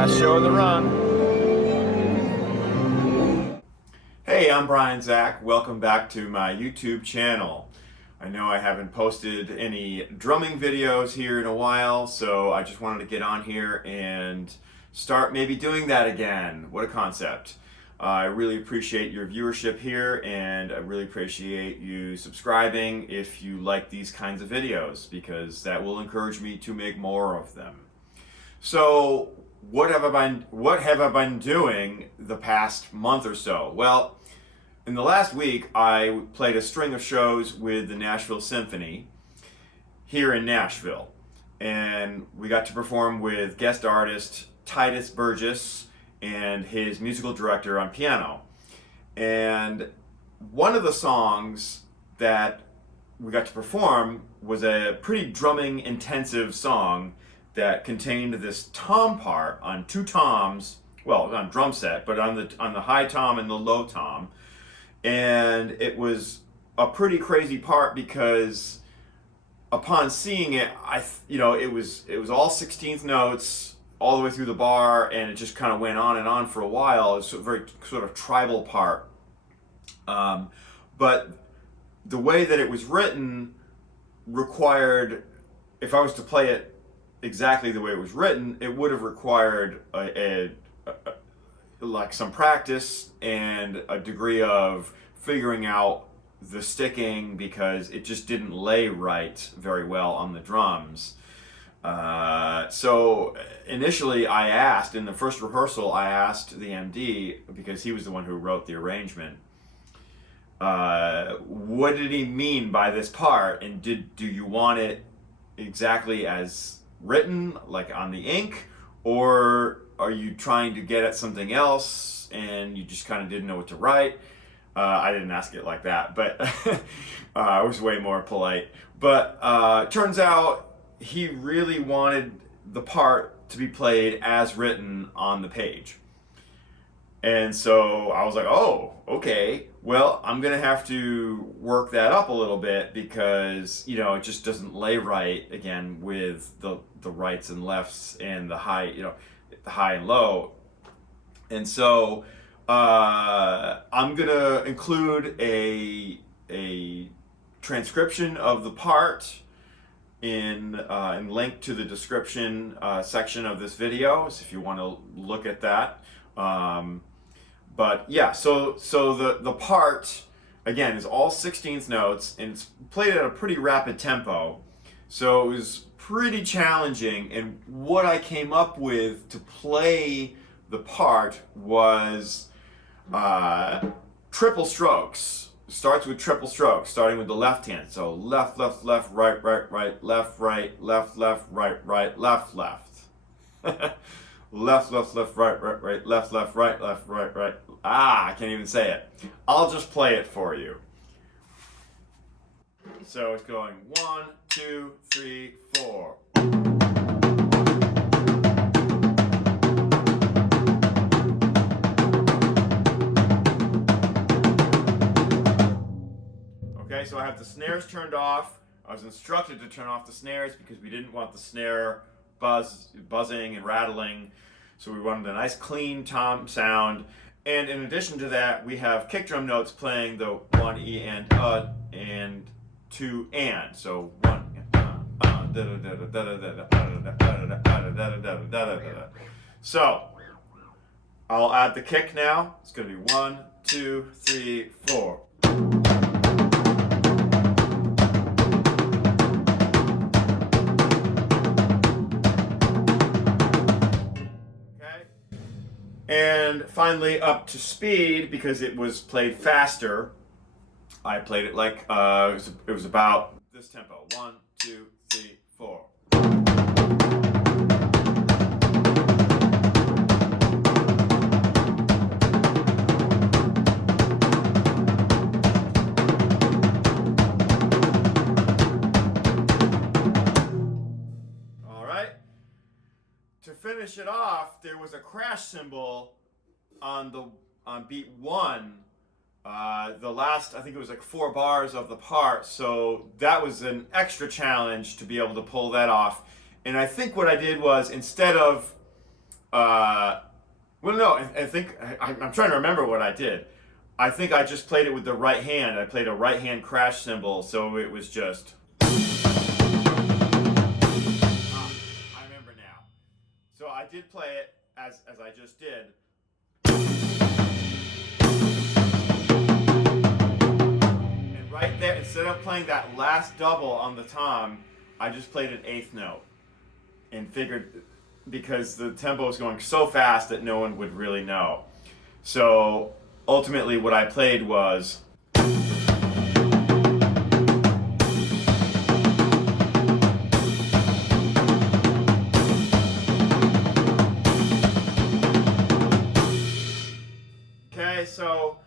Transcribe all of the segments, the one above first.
Last show of the run. Hey, I'm Brian Czach. Welcome back to my YouTube channel. I know I haven't posted any drumming videos here in a while, so I just wanted to get on here and start maybe doing that again. What a concept. I really appreciate your viewership here, and I really appreciate you subscribing if you like these kinds of videos, because that will encourage me to make more of them. So what have I been doing the past month or so? Well, in the last week I played a string of shows with the Nashville Symphony here in Nashville, and we got to perform with guest artist Titus Burgess and his musical director on piano. And one of the songs that we got to perform was a pretty drumming intensive song that contained this tom part on two toms, well, on drum set, but on the high tom and the low tom. And it was a pretty crazy part because upon seeing it, it was all 16th notes all the way through the bar, and it just kind of went on and on for a while. It's a very sort of tribal part. But the way that it was written required, if I was to play it exactly the way it was written, it would have required like some practice and a degree of figuring out the sticking, because it just didn't lay right very well on the drums. So initially in the first rehearsal, I asked the MD, because he was the one who wrote the arrangement, what did he mean by this part, and do you want it exactly as written, like on the ink, or are you trying to get at something else and you just kind of didn't know what to write? I didn't ask it like that, but I was way more polite. But turns out he really wanted the part to be played as written on the page. And so I was like, oh, okay, well, I'm gonna have to work that up a little bit, because it just doesn't lay right again with the rights and lefts and the high, the high and low. And so I'm gonna include a transcription of the part in link to the description section of this video, so if you want to look at that. But yeah, so the part again is all 16th notes, and it's played at a pretty rapid tempo, so it was pretty challenging. And what I came up with to play the part was triple strokes. It starts with triple strokes, starting with the left hand. So left, left, left, right, right, right, left, right, left, left, right, right, left, left. Left, left, left, right, right, right, left, left, right, left, right, right. I can't even say it. I'll just play it for you. So it's going 1, 2, 3, 4. Okay, so I have the snares turned off. I was instructed to turn off the snares because we didn't want the snare buzzing and rattling. So we wanted a nice clean tom sound. And in addition to that, we have kick drum notes playing the 1 E and 2 and. So 1 So I'll add the kick now. It's going to be 1, 2, 3, 4. And finally, up to speed, because it was played faster, I played it like it was about this tempo. 1, 2, 3, 4. All right. To finish it off, there was a crash cymbal on beat 1. The last, I think it was like 4 bars of the part, so that was an extra challenge to be able to pull that off. And I think what I did was, instead of Well, no, I think I'm trying to remember what I did. I think I just played it with the right hand. I played a right hand crash cymbal, so it was just. I remember now. So I did play it as I just did. And right there, instead of playing that last double on the tom, I just played an eighth note and figured, because the tempo was going so fast that no one would really know. So ultimately what I played was okay. So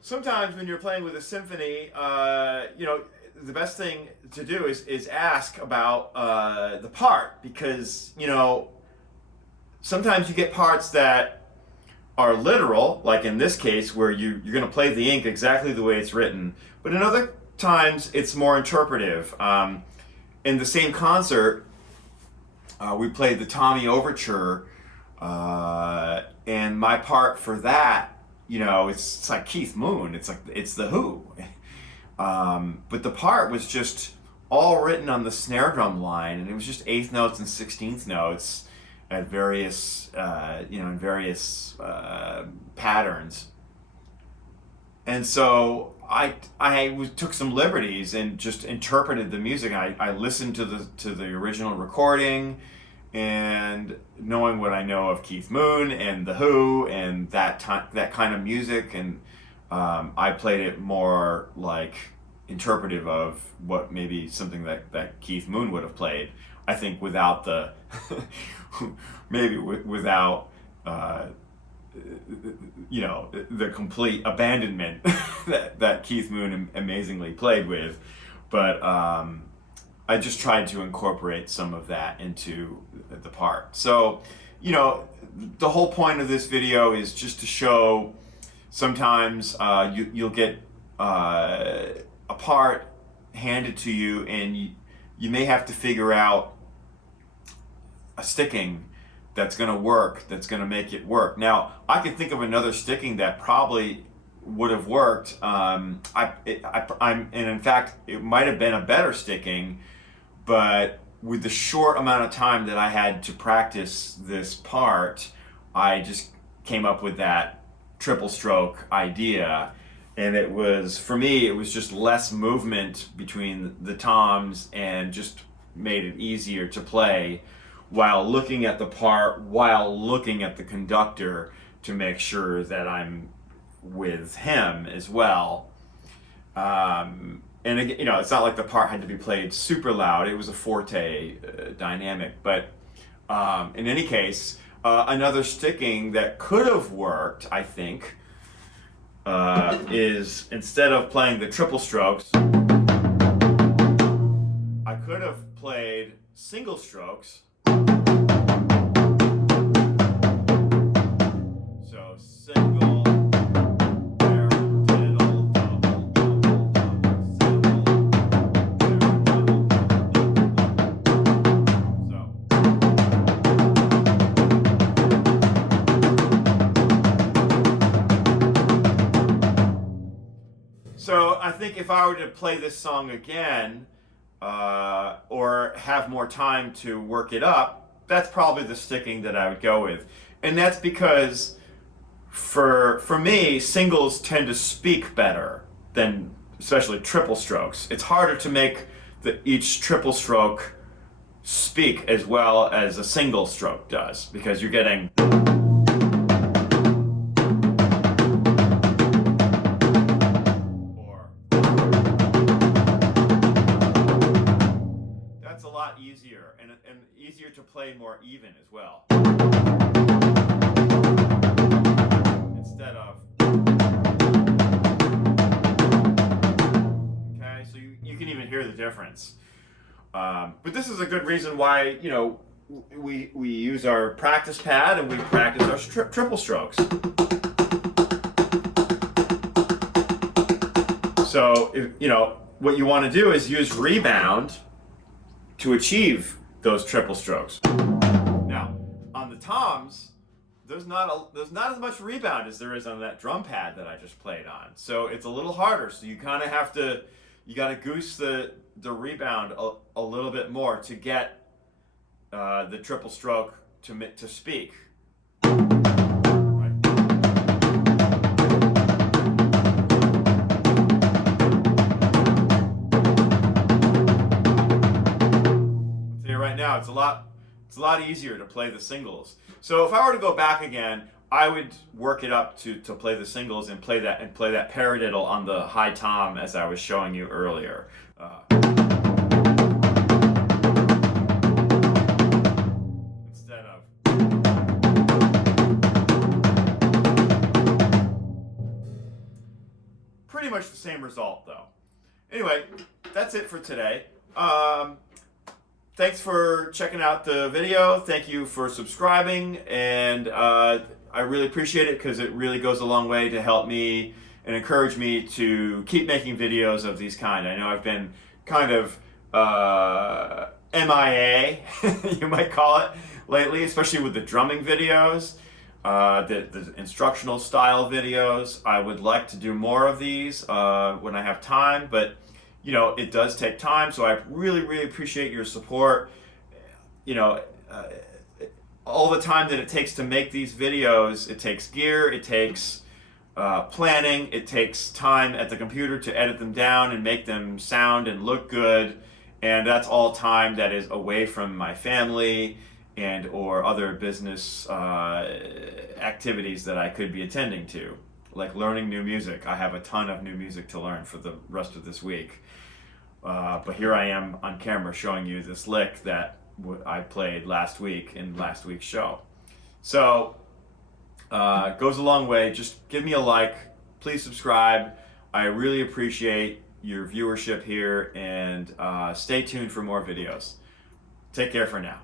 sometimes when you're playing with a symphony, you know, the best thing to do is ask about the part, because, you know, sometimes you get parts that are literal, like in this case where you're going to play the ink exactly the way it's written, but in other times it's more interpretive. In the same concert, we played the Tommy Overture, and my part for that, you know, it's like Keith Moon, it's the Who. But the part was just all written on the snare drum line, and it was just eighth notes and 16th notes at various, you know, in various patterns. And so I took some liberties and just interpreted the music. I listened to the original recording, and knowing what I know of Keith Moon and the Who and that kind of music, and I played it more like interpretive of what maybe something that Keith Moon would have played. I think without the maybe without you know, the complete abandonment that Keith Moon amazingly played with, but I just tried to incorporate some of that into the part. So, you know, the whole point of this video is just to show sometimes you'll get a part handed to you, and you may have to figure out a sticking that's going to work, that's going to make it work. Now, I can think of another sticking that probably would have worked. And in fact, it might have been a better sticking, but with the short amount of time that I had to practice this part, I just came up with that triple stroke idea. And it was, for me, it was just less movement between the toms and just made it easier to play while looking at the part, while looking at the conductor to make sure that I'm with him as well. And again, you know, it's not like the part had to be played super loud. It was a forte dynamic. But in any case, another sticking that could have worked, I think, is instead of playing the triple strokes, I could have played single strokes. So single, barrel, diddle, double, double, double, single, barrel, diddle, double, So I think if I were to play this song again, or have more time to work it up, that's probably the sticking that I would go with. And that's because for me, singles tend to speak better than especially triple strokes. It's harder to make each triple stroke speak as well as a single stroke does, because you're getting easier and easier to play more even as well, instead of, okay, so you can even hear the difference. But this is a good reason why, you know, we use our practice pad and we practice our triple strokes. So if, you know, what you want to do is use rebound to achieve those triple strokes. Now, on the toms, there's not as much rebound as there is on that drum pad that I just played on. So it's a little harder. So you kind of have to, you got to goose the rebound a little bit more to get the triple stroke to speak. Right now it's a lot easier to play the singles. So if I were to go back again, I would work it up to play the singles and play that paradiddle on the high tom as I was showing you earlier. Instead of pretty much the same result though. Anyway, that's it for today. Thanks for checking out the video. Thank you for subscribing, and I really appreciate it because it really goes a long way to help me and encourage me to keep making videos of these kind. I know I've been kind of MIA, you might call it, lately, especially with the drumming videos, the instructional style videos. I would like to do more of these when I have time, but you know, it does take time, so I really, really appreciate your support. You know, all the time that it takes to make these videos, it takes gear, it takes planning, it takes time at the computer to edit them down and make them sound and look good, and that's all time that is away from my family and or other business activities that I could be attending to, like learning new music. I have a ton of new music to learn for the rest of this week. But here I am on camera showing you this lick that I played last week in last week's show. So, it goes a long way. Just give me a like. Please subscribe. I really appreciate your viewership here, and stay tuned for more videos. Take care for now.